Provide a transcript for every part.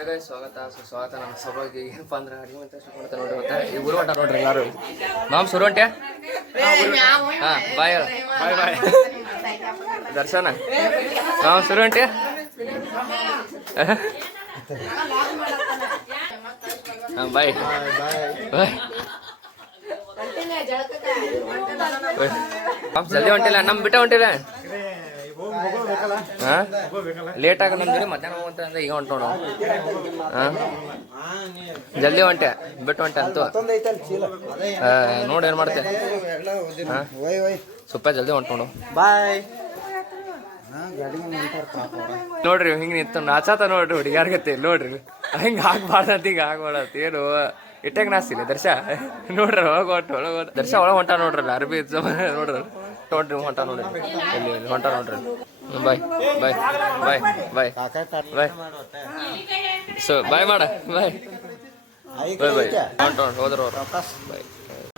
ಸ್ವಾಗತ ಸುಸ್ವಾಗತ ನಮ್ಮ ಸಭೆಗೆ. ಏನಪ್ಪ ಅಂದ್ರೆ ಅಡಿಗೆ ಅಂತ ಕೊಡ್ತಾ ನೋಡ್ರಿ. ಮತ್ತೆ ಈ ಊರು ಹೊಂಟ ನೋಡ್ರಿ ಎಲ್ಲಾರು. ಮಾಮ್ ಸುರು ಹೊಂಟ್ಯಾ? ಹಾಂ ಬಾಯ್ ಬಾಯ್ ಬಾಯ್. ದರ್ಶನ ಮಾಮ್ ಸುರು ಹೊಂಟ್ಯಾ? ಹಾಂ ಬಾಯ್ ಬಾಯ್. ಮಾಮ್ ಜಲ್ದಿ ಹೊಂಟಿಲ್ಲ, ನಮ್ಮ ಬಿಟ್ಟ ಹೊಂಟಿಲ್ಲ. ಹಾಂ ಲೇಟ್ ಆಗ ನಮ್ದು ಮಧ್ಯಾಹ್ನ ಹೋಗಂತ ಅಂದ್ರೆ ಈಗ ಹೊಂಟು ನೋಡು. ಹಾಂ ಜಲ್ದಿ ಹೊಂಟೆ ಬಿಟ್ಟು ಹೊಂಟೆ ಅಂತೂ ನೋಡಿ ಏನು ಮಾಡ್ತೆ. ಹಾಂ ಸ್ವಲ್ಪ ಜಲ್ದಿ ಹೊಂಟು ನೋಡು. ಬಾಯ್. ನೋಡ್ರಿ ಹಿಂಗೆ ನಿಂತು ನಾಚಾತ ನೋಡ್ರಿ ಹುಡುಗ್ಯಾರ್ಗತ್ತೆ ನೋಡ್ರಿ. ಹಿಂಗೆ ಆಗ್ಬಾರ್ದಂತ ಹಿಂಗೆ ಆಗ್ಬಾರ್ದಂತ ಏನು ಇಟ್ಟಾಗ ನಾಸ್ತಿಲ್ಲ ದರ್ಶ ನೋಡ್ರಿ. ಒಳಗೆ ದರ್ಶ ಒಳಗೆ ಹೊಂಟ ನೋಡ್ರಲ್ಲ ಅರ್ಬಿ ನೋಡ್ರಿ ನೋಡ್ರಿ ಹೊಂಟ ನೋಡ್ರಿ ಎಲ್ಲಿ ಹೊಂಟ ನೋಡ್ರಿ. ಬಾಯ್ ಬಾಯ್ ಬಾಯ್ ಬಾಯ್ ಬಾಯ್. ಸೊ ಬಾಯ್ ಮಾಡ ಬಾಯ್ ಬಾಯ್ ಬಾಯ್. ಹೊಂಟ ಹೋದ್ರು ಅವ್ರು ಬಾಯ್.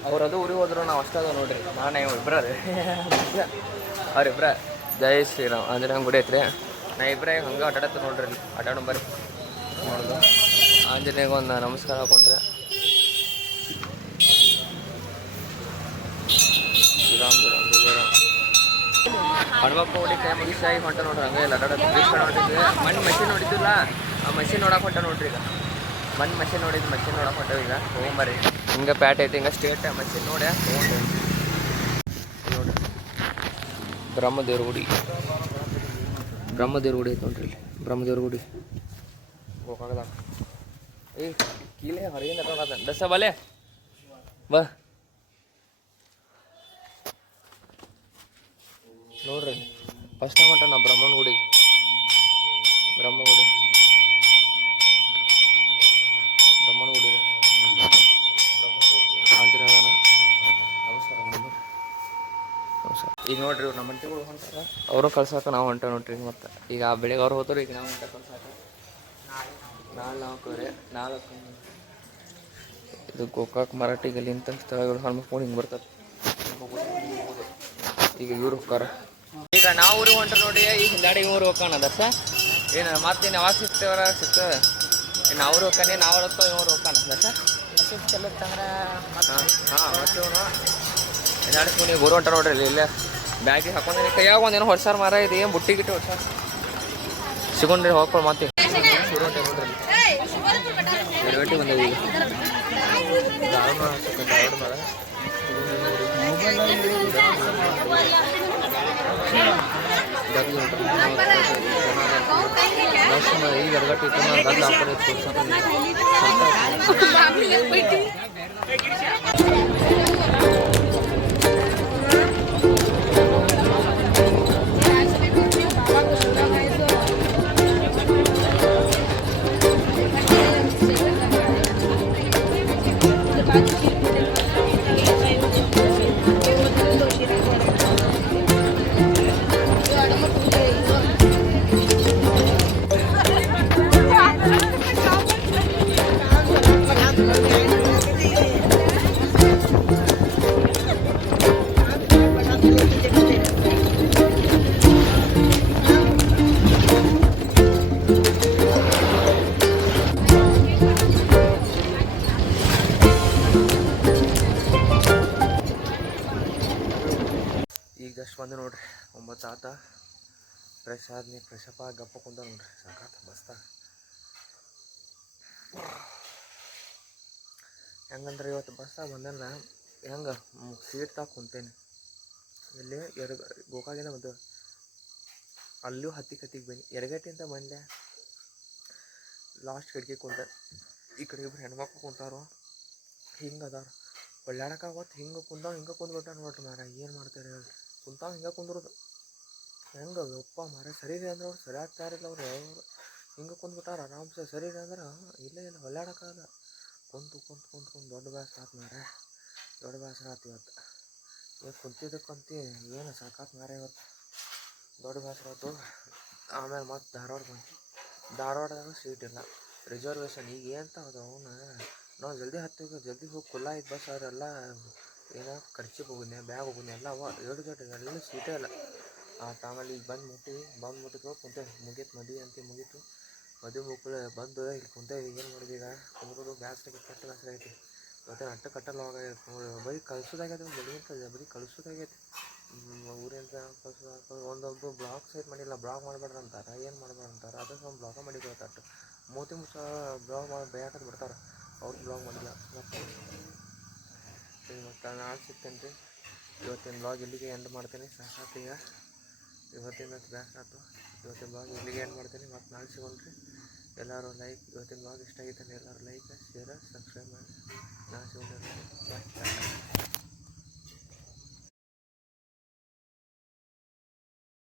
ಅವ್ರದು ಊರಿಗೆ ಹೋದ್ರು ನಾವು ಅಷ್ಟೇ ಅದ ನೋಡ್ರಿ. ನಾನು ಇಬ್ಬರ ಅವ್ರಿಬ್ರ. ಜೈ ಶ್ರೀರಾಮ್ ಆಂಜನೇಯ ಗುಡಿ ಐತ್ರಿ. ನಾ ಇಬ್ಬರೇ ಹಂಗೆ ಆಟಾಡತ್ತ ನೋಡ್ರಿ. ಆಟಾಡೋ ಬರ್ರಿ ನೋಡೋದು. ಆಂಜನೇಯಗೆ ಒಂದು ನಮಸ್ಕಾರ ಹಾಕೊಂಡ್ರೆ ಶ್ರೀರಾಮ್ ಹನುಮಪ್ಪ ಹೊಡಿ ಕೈ ಮುಗಿಸಾಗಿ ಹೊಂಟ ನೋಡ್ರಿ. ಹಂಗೆ ಇಲ್ಲ ಆಟಾಡೋದು ನೋಡಿದ್ವಿ. ಮಣ್ಣು ಮಷಿನ್ ನೋಡಿದ್ದಿಲ್ಲ, ಆ ಮಷಿನ್ ನೋಡಕ್ಕೆ ಹೊಂಟ ನೋಡ್ರಿ. ಈಗ ಮಣ್ಣು ಮಷಿನ್ ನೋಡಿದ್ದು ಮಷಿನ್ ನೋಡಕ್ಕೆ ಹೊಂಟೇವಿ. ಈಗ ತೊಗೊಂಬರ್ರಿ. ಹಿಂಗೆ ಪ್ಯಾಟ್ ಐತಿ ಹಿಂಗೆ ಸ್ಟೇಟ್ ಮಷಿನ್ ನೋಡಿ ತೊಗೊಂಡು ನೋಡ್ರಿ. ಬ್ರಹ್ಮದೇವ್ರ ಗುಡಿ ಐತೆ ನೋಡ್ರಿ ಇಲ್ಲಿ. ಬ್ರಹ್ಮದೇವ್ರ ಗುಡಿ ಗೋಕಾಕದಾಗ. ಏ ಕೀಲೆ ಹೊರಗಿಂದ ದಸ ಬಲೆ ಬಾ ನೋಡ್ರಿ. ಫಸ್ಟ್ ಟೈಮ್ ಹೊಂಟ ನಾವು ಬ್ರಹ್ಮನ ಗುಡಿ. ಬ್ರಹ್ಮನ ಗುಡಿ ರೀ. ಆಂಜನೇಯನ ನಮಸ್ಕಾರ ನಮಸ್ಕಾರ. ಈಗ ನೋಡ್ರಿ ನಮ್ಮ ಮಂಟಿಗಳು ಹೊಂಟಾರ. ಅವರು ಕಳ್ಸಾಕ ನಾವು ಹೊಂಟ ನೋಡ್ರಿ. ಮತ್ತೆ ಈಗ ಬೆಳಿಗ್ಗೆ ಅವ್ರು ಹೋದ್ರು. ಈಗ ನಾವು ಹೊಂಟ ಕಳ್ಸಾಕ ನಾಲ್ಕು ಇದು ಗೋಕಾಕ್ ಮರಾಠಿ ಗಲ್ಲಿ ಇಂಥ ಸ್ಥಳಗಳು ಹಣ್ಮಕ್ಕೊಂಡು ಹಿಂಗೆ ಬರ್ತಾರೆ. ಈಗ ಇವ್ರು ಹೋಗ್ತಾರ. ಈಗ ನಾವು ಊರಿಗೆ ಹೊಂಟ್ರೆ ನೋಡಿ. ಈ ಹಿಂದಾಡಿ ಊರು ಹೋಗೋಣ ದರ್ಶ ಏನು ಮತ್ತೇನು ಯಾವಾಗ ಸಿಗ್ತದೆ. ಇನ್ನು ಅವ್ರು ಹೋಗ್ತಾನೆ ನಾವು ಹೋಗ್ತಾವೆ ಇವ್ರು ಹೋಗ್ತಾನೆ ದರ್ಶ ಚಲತ್ತಂದ್ರೆ. ಹಾಂ ಮತ್ತೆ ಇವನು ಹಿಂದಾಡಿ ನೀವು ಊರು ಹೊಂಟ ನೋಡ್ರಿ. ಇಲ್ಲೇ ಬ್ಯಾಗಿಗೆ ಹಾಕೊಂಡ್ರೆ ಕೈಯಾಗ ಒಂದೇನೋ ಹೊಡ್ಸಾರ ಮಾರ. ಇದು ಏನು ಬುಟ್ಟಿ ಗಿಟ್ಟಿ ಹೊಡ್ಸಾರ ಸಿಗೊಂಡ್ರಿ ಹೋಗ್ಕೊಳ್ಳಿ. ಮತ್ತೆ ಶುರು ಹೊಂಟೆ ನೋಡ್ರಿ. ಎರಗಟ್ಟಿ ಬಂದೀವಿ ಈಗ. ಈಗ ಎರಗಟ್ಟಿ ಈಗ ಜಸ್ಟ್ ಬಂದು ನೋಡ್ರಿ. 9 ಆತ. ಫ್ರೆಶಪ್ಪ ಗಪ್ಪ ಕುಂತ ನೋಡ್ರಿ. ಸಾಕಾತ ಬಸ್ತಾಗ. ಹೆಂಗಂದ್ರೆ ಇವತ್ತು ಬಸ್ತಾಗ ಬಂದಲ್ಲ ಹೆಂಗೆ ಸೀಟ್ದಾಗ ಕುಂತೇನೆ. ಇಲ್ಲಿ ಗೋಕಾಗಿನ ಬಂದು ಅಲ್ಲೂ ಹತ್ತಿಗೆ ಬನ್ನಿ. ಎರಗಟ್ಟಿ ಅಂತ ಬಂದೆ. ಲಾಸ್ಟ್ ಕಿಟಕಿ ಕುಂತ. ಈ ಕಡೆ ಇಬ್ರು ಹೆಣ್ಮಕ್ಳು ಕುಂತಾರೋ ಹಿಂಗೆ ಅದಾರ. ಒಳ್ಳಾಡಕ್ಕಾಗತ್ತು. ಹಿಂಗೆ ಕುಂತಾವ ಹಿಂಗೆ ಕುಂದ್ಬಿಟ್ಟ ನೋಡ್ರಿ ಮಾರ. ಏನು ಮಾಡ್ತಾರೆ ಹೇಳಿ. ಕುಂತಾವ ಹಿಂಗೆ ಕುಂದ್ರದು ಹೆಂಗೆ ಯಪ್ಪ ಮಾರ. ಸರಿ ರೀ ಅಂದ್ರೆ ಅವ್ರು ಸರಿ ಆಗ್ತಾರಿಲ್ಲ. ಅವ್ರು ಹಿಂಗೆ ಕುಂದ್ಬಿಟ್ಟಾರ ಆರಾಮ್ಸೆ. ಸರಿ ರೀ ಅಂದ್ರೆ ಇಲ್ಲ ಹೊಳ್ಳಾಡಕ್ಕಾಗಲ್ಲ. ಕುಂತು ದೊಡ್ಡ ಬೇಸರ ಆತು ಮಾರ. ದೊಡ್ಡ ಬೇಸರ ಆತು ಇವತ್ತು. ಈಗ ಕುಂತಿದ್ದಕ್ಕಂತಿ ಏನು ಸಾಕಾತು ಮಾರ. ಇವತ್ತು ದೊಡ್ಡ ಬೇಸರ ಆಯ್ತು. ಆಮೇಲೆ ಮತ್ತೆ ಧಾರವಾಡ ಬಂತು. ಧಾರವಾಡದಾಗ ಸೀಟ್ ಇಲ್ಲ, ರಿಸರ್ವೇಷನ್. ಈಗ ಏನಂತ ಅದು ಅವನು ನಾವು ಜಲ್ದಿ ಜಲ್ದಿ ಹೋಗಿ ಕುಲ್ಲ ಇದ್ದು ಬಸ್ ಅವರೆಲ್ಲ ಏನೋ ಖರ್ಚಿಗೆ ಹೋಗಿದ್ನೆ ಬ್ಯಾಗ್ ಹೋಗಿದ್ನೆ ಎಲ್ಲ ಅವ ಎಲ್ಲ ಸೀಟೇ ಇಲ್ಲ. ಆಮೇಲೆ ಈಗ ಬಂದು ಮುಟ್ಟಿದ್ವಿ ಹೋಗಿ ಕುಂತೇವೆ. ಮುಗೀತು ಮದುವೆ ಅಂತ ಮುಗೀತು. ಮದುವೆ ಮುಕ್ಕಳು ಬಂದು ಇಲ್ಲಿ ಕುಂತೇವಿ ಏನು ಮಾಡಿದೆ ಈಗ ಕುಂದ್ರದು ಬ್ಯಾಸ್ರಾಗಿ ಬ್ಯಾಸ್ರ ಐತಿ ಮತ್ತು ಅಟ್ಟ ಕಟ್ಟಲ್ಲ ಬರೀ ಕಳ್ಸೋದಾಗೈತೆ ಬೆಳಿಗ್ಗೆ ಬರೀ ಕಳ್ಸೋದಾಗೈತಿ ಊರಿಂದ ಕಳ್ಸೋದು ಒಂದೊಂದು ಬ್ಲಾಗ್ ಸೈಟ್ ಮಾಡಿಲ್ಲ ಬ್ಲಾಗ್ ಮಾಡಬೇಡ್ರಿ ಅಂತಾರೆ ಏನು ಮಾಡ್ಬೇಡ್ರಿ ಅಂತಾರೆ ಅದಕ್ಕೆ ಒಂದು ಬ್ಲಾಗ ಮಾಡಿದ್ರು ಅಟ್ಟು ಮೂತಿ ಮುಚ್ಚ ಬ್ಲಾಗ್ ಮಾಡಿ ಬೇಕಂತ ಬಿಡ್ತಾರೆ ಅವ್ರು ಬ್ಲಾಗ್ ಮಾಡಿಲ್ಲ ಮತ್ತು ನಾನು ಸಿಗ್ತೇನೆ ರೀ ಇವತ್ತಿನ ಬ್ಲಾಗ್ ಇಲ್ಲಿಗೆ ಎಂಡ್ ಮಾಡ್ತೀನಿ ಸಾಕಾಯ್ತು ಈಗ ಇವತ್ತಿನ ಬ್ಯಾಸ್ ಆಯ್ತು ಇವತ್ತಿನ ಬ್ಲಾಗ್ ಇಲ್ಲಿಗೆ ಎಂಡ್ ಮಾಡ್ತೀನಿ ಮತ್ತು ನಾಳೆ ಸಿಗೋಣ್ರಿ ಎಲ್ಲರೂ ಲೈಕ್ ಇವತ್ತಿನ ಬ್ಲಾಗ್ ಇಷ್ಟ ಆಗಿದ್ದಾನೆ ಎಲ್ಲರೂ ಲೈಕ್ ಶೇರ್ ಸಬ್ಸ್ಕ್ರೈಬ್ ಮಾಡಿ ನಾಳೆ ಸಿಗೋಣ ಬಾಯ್.